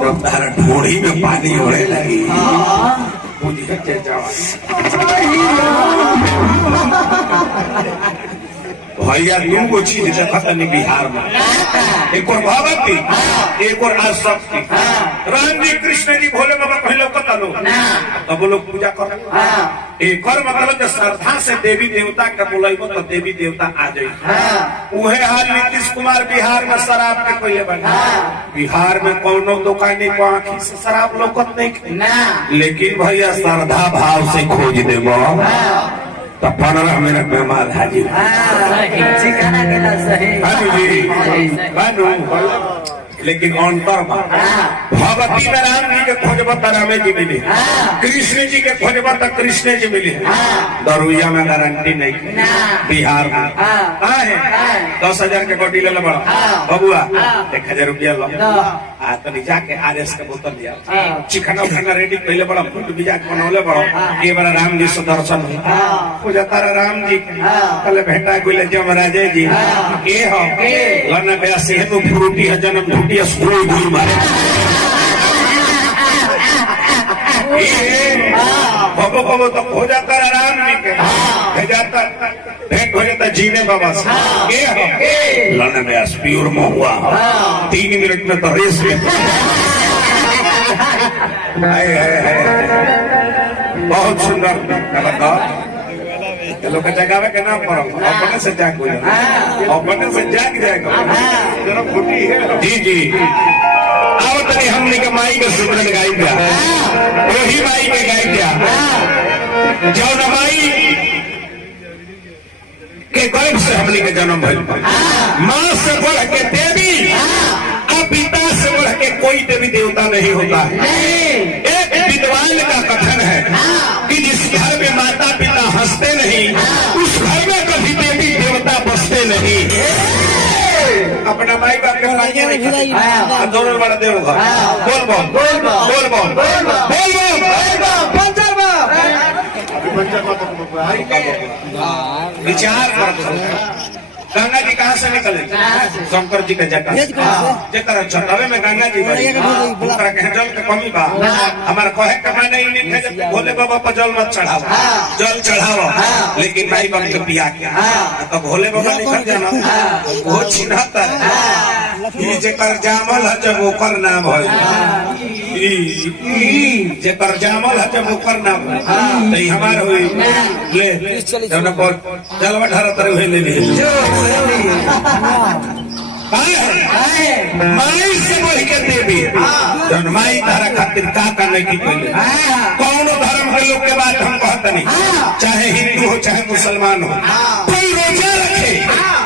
जब तारा ढोड़ी में पानी होने लगी मुझे भैया तुम को चीज देखा नहीं बिहार में, एक और भगवती एक और आसक्ति। राम जी कृष्ण जी भोले बाबा पहले कता लो तब लोग पूजा कर एक और मतलब जो श्रद्धा से देवी देवता के बोलेबो तो देवी देवता आ जाये। उहे हाल नीतीश कुमार बिहार में शराब के पहले बना, बिहार में कौनो दुकानी को आँखी से शराब लोकत नहीं, लेकिन भैया श्रद्धा भाव से खोज देबो तो 15 मिनट में माल हाजिर। लेकिन अंतर भगवती में राम जी के खोजब तो रामे जी मिले, कृष्ण जी के खोजब तो कृष्ण जी मिले। दरुइया में गारंटी नहीं, बिहार में कहा है 10,000 के गोटी ले लो बड़ा बबुआ 1,000 रुपया लो तो जाके RS के बोतल लिया, चिकना उखना रेडी पहले बड़ा फूट बिजा बनौले बड़ो ये बड़ा राम जी से दर्शन पूजा तारा राम जी पहले भेटा गुले जमराजे जी के हो लना बया से तो फ्रूटी है जन्म झूठी स्कूल गुरु मारे बबो बबो तो हो जाता राम जी के भेजाता भेंट हो जाता जीने बाबा से के हो लना बया प्योर महुआ 3 मिनट में तो रेस में बहुत सुंदर कलाकार लोग जगावे के नाम पर अपने से जाग हो जाए, अपने से जाग जाएगा जी जी। आवत नहीं हमने के माई के सुमरन गाई दिया, वही माई के गाई दिया जो माई के गर्भ से हमने के जन्म भइल। माँ से बढ़ के देवी और पिता से बढ़ के कोई देवी देवता नहीं होता है। एक विद्वान का कथन है कि जिस घर में माता पिता हंसते नहीं उस घर में कभी देवी देवता बसते नहीं। अपना माई बाप के लाइए दोनों बड़ा देव बोल बोल बोल बोल बोल बोल विचार कर गंगा जी कहाँ से निकले? शंकर जी के जटा जेकर जटावे में गंगा जी कहे जल के कमी बा हमारा कहे के माने नहीं है भोले बाबा पर जल मत चढ़ाओ, जल चढ़ाओ लेकिन माई बाप के पिया के तो भोले बाबा निकल जाना वो चिन्हता है जेकर जामल है जब ओकर नाम है, जेकर जामल है जब ओकर नाम है तो हमार हुई ले जलवा ढारा तरह हुए ले माई से बढ़ के देवी जन माई तारा खातिर का करने की पहले कौन धर्म के लोग के बात हम कहते नहीं, चाहे हिंदू हो चाहे मुसलमान हो, कोई रोजा रखे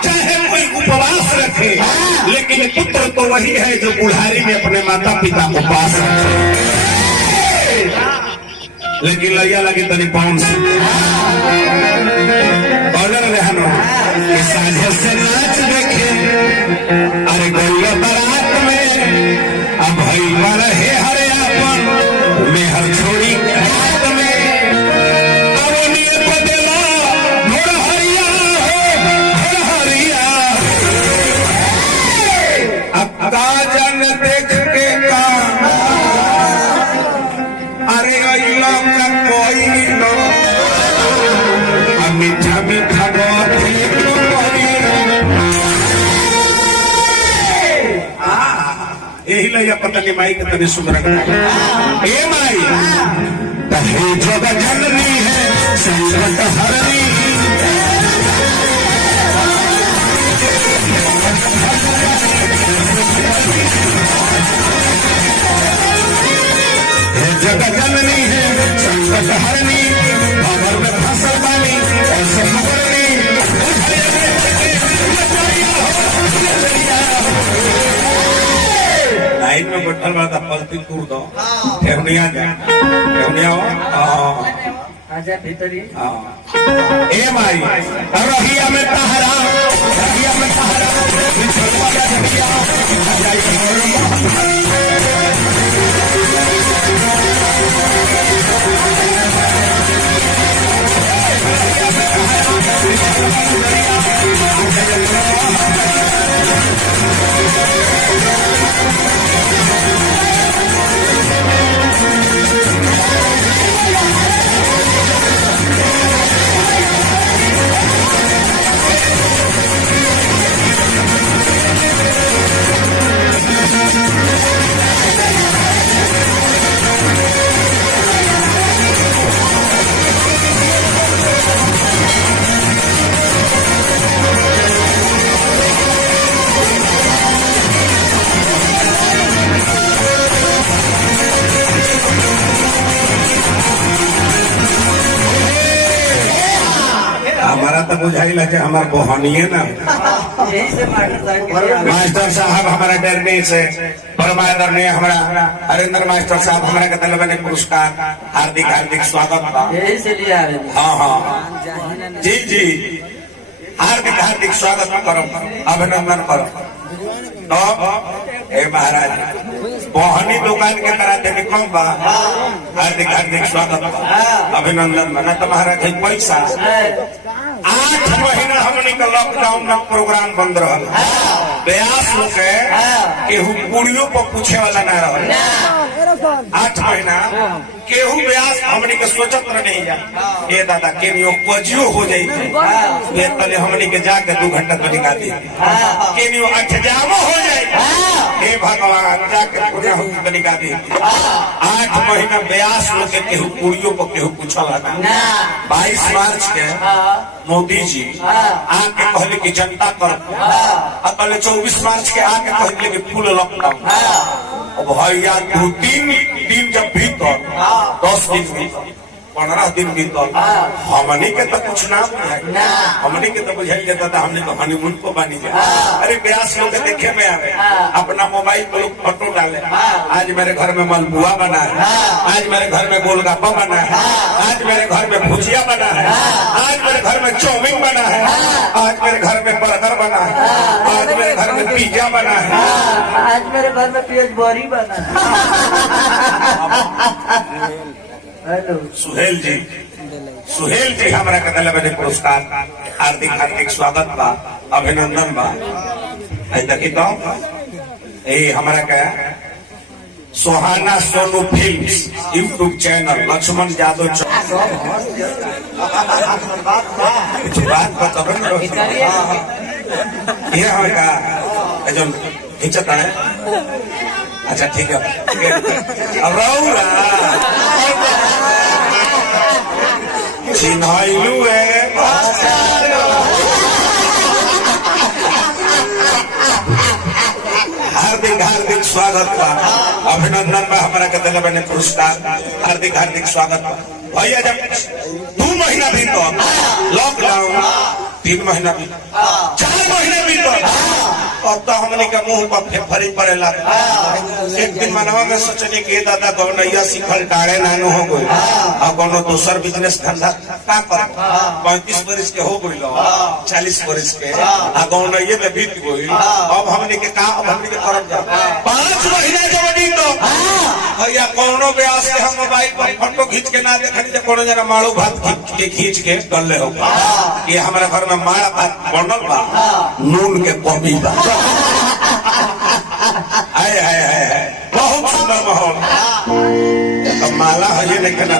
चाहे कोई उपवास रखे, लेकिन पुत्र तो वही है जो बुढ़ारी में अपने माता पिता को पास रखे। लेकिन लैया लगी तनी पाउन से ऑर्डर रहनो साझे से नाच देखे अरे गौया बारात में अब भाई रहे हरे अपन में हर छोड़ी रात में अवनिय बदला घोड़ हरिया हो घोड़ हरिया अब का जन देख के का अरे लोग का कोई लो मीठा मीठा यही लैया पता नहीं माई के तभी सुधर ए माई हे जगह जननी है संकट हरनी हे जगह जननी है संकट हरनी खबर में फसल वाली ऐसे खबरनी लाइन में बैठल बा था पलती तूर दो ठेवनिया जा ठेवनिया हो आजा भीतरी ए माई रहिया में तहरा रहिया में तहरा बिछड़वा जा रहिया तो बुझाइल है कि हमार बहनिए ना यही से मास्टर साहब के लिए आवे। मास्टर साहब हमारा डरने से परमादरणीय हमारा हरेंद्र मास्टर साहब हमारा के दिलवा ने पुरस्कार हार्दिक हार्दिक स्वागत बा। यही से लिए आवे। हाँ हाँ जी जी हार्दिक हार्दिक स्वागत करो अभिनंदन करो। तो हे महाराज बहनी दुकान के तरह देने कम बा हार्दिक हार्दिक स्वागत बा अभिनंदन बना। तो महाराज एक पैसा 8 महीना हमने का लॉकडाउन में प्रोग्राम बंद रहा प्रयास लोग के केहू कुड़ियों पर पूछे वाला ना रहा 8 महीना केहू व्यास हमने के सोचत नहीं जा ये दादा केनियो पजियो हो जाई वे तले हमने के जाके 2 घंटा तो निकाल दी केनियो अठजामो हो जाए हे भगवान जाके पूरा हो तो निकाल दी 8 महीना व्यास लोग के केहू कुड़ियों पर केहू पूछला ना 22 मार्च के मोदी जी आके कहले कि जनता कर पहले 24 मार्च के आके कहले कि फुल लॉकडाउन अब भैया 2-3 दिन जब भीतर 10 दिन भीतर 15 दिन भीतर हमने के तो कुछ ना बुझाई हमने के तो बुझाई जाता था हमने तो हनीमून को बानी जाए अरे ब्यास लोग देखे में आवे अपना मोबाइल पर लोग फोटो डाले आज मेरे घर में मलपुआ बना है आज मेरे घर में गोलगप्पा बना है आज मेरे घर में भुजिया बना है आज मेरे घर में चाउमीन बना है आज मेरे घर में बर्गर बना है आज मेरे घर में पिज्जा बना है आज मेरे घर में पेज बोरी बना। हेलो सुहेल जी हमारा कदल बने पुरस्कार हार्दिक हार्दिक स्वागत बा अभिनंदन बा। देखी तो ये हमारा क्या Sohana Sonu films YouTube channel Lakshman Yadav कुछ बात बताओ ये हमारा जो खिंचता है अच्छा ठीक है अब रहुरा चिन्हलू हार्दिक हार्दिक स्वागत बा अभिनंदन बा हमारा के दिल बने पुरस्कार हार्दिक हार्दिक स्वागत बा। भैया जब 2 महीना भीतर लॉकडाउन 3 महीना भीतर 4 महीने भीतर अब तो हमने का मुंह पर फरी पड़ेला एक दिन मनवा में सोचने के दादा गौनैया सिखल डाड़े नानू हो गई और कोनो दूसर बिजनेस धंधा का कर 35 वर्ष के हो गई 40 वर्ष के गौनैये में बीत गई अब हमने के का अब हमने के करब जा 5 महीने के बड़ी तो भैया कोनो ब्यास के हम मोबाइल पर फोटो खींच के ना देखनी तो कोनो जना माड़ू भात खींच के कर ले हो ये हमारे घर में माड़ा भात बनल बा नून के कमी बा आए आए आए बहुत सुंदर माहौल तो माला हजे नहीं करना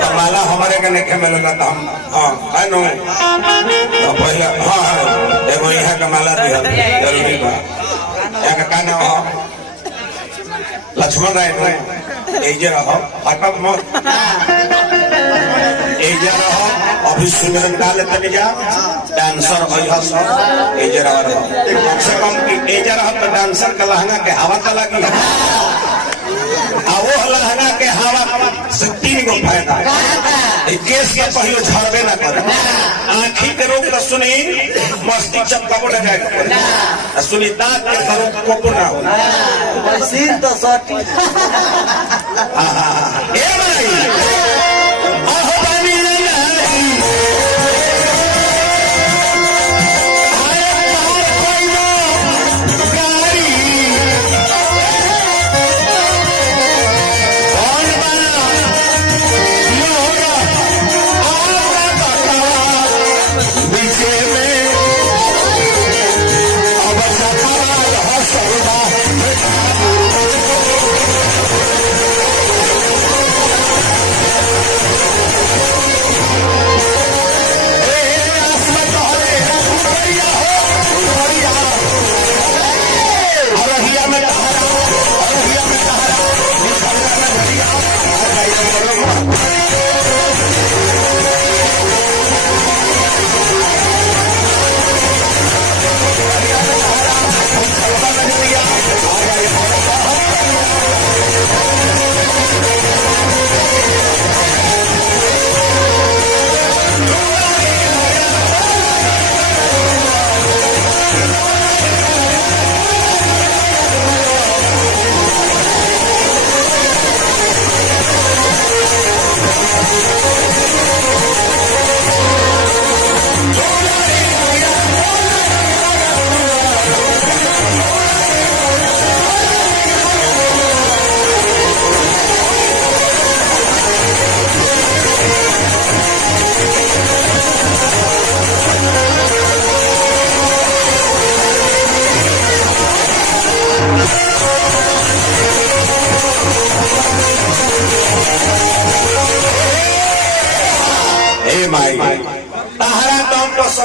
तो माला हमारे के नहीं मिलेगा तो हम हाँ है नो तो पहले हाँ हाँ एगो यहाँ का माला दिया जरूरी बा यहाँ का कहना हो लक्ष्मण राय एजे रहो हटक मत एजे रहो अभी सुमिरन डाले तनी जा डांसर भैया सब एजे रहो कम से कम की एजे रहो तो डांसर का लहंगा के हवा तो लगी वो लहंगा के हवा से 3 गो फायदा केस के पहले झड़बे ना करे आँखी के रोग तो सुनी मस्ती चपकाबो न जाए सुनी दांत के रोग कोपो ना हो सीन तो सटी ए भाई आहो पानी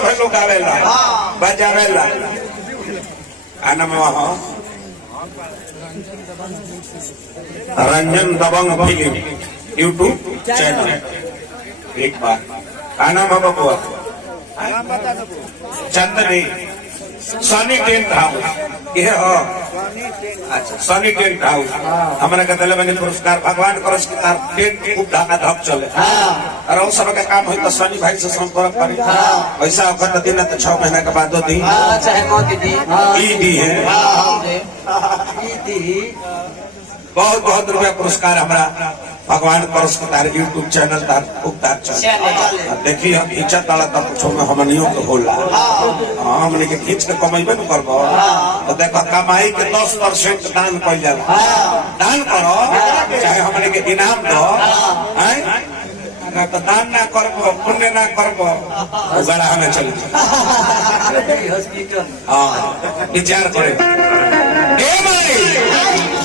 सब लोग गावेला बजावेला आना वहाँ रंजन दबंग फिल्म यूट्यूब चैनल एक बार आना बाबा चंदनी सनी टेंट हाउस ये हो अच्छा सनी टेंट हाउस हमारा कहते बने पुरस्कार भगवान करस की तार टेंट खूब ढाका धक चले और उस सब का काम है तो सनी भाई से संपर्क करी पैसा वक्त दिन तो 6 महीना के बाद दी चाहे मोदी दी दी है बहुत बहुत रुपया पुरस्कार हमारा भगवान करस के तार यूट्यूब चैनल तार उपतार चैनल देखिए हम इच्छा ताला तक कुछ में हमनियों के होला हमने के खींच के कमाइबे न करबो तो देखो कमाई के 10% दान कइल जाला दान करो चाहे हमने के इनाम दो हैं ना तो दान ना करबो पुण्य ना करबो तो बड़ा हमें चल हॉस्पिटल हां विचार करे ए भाई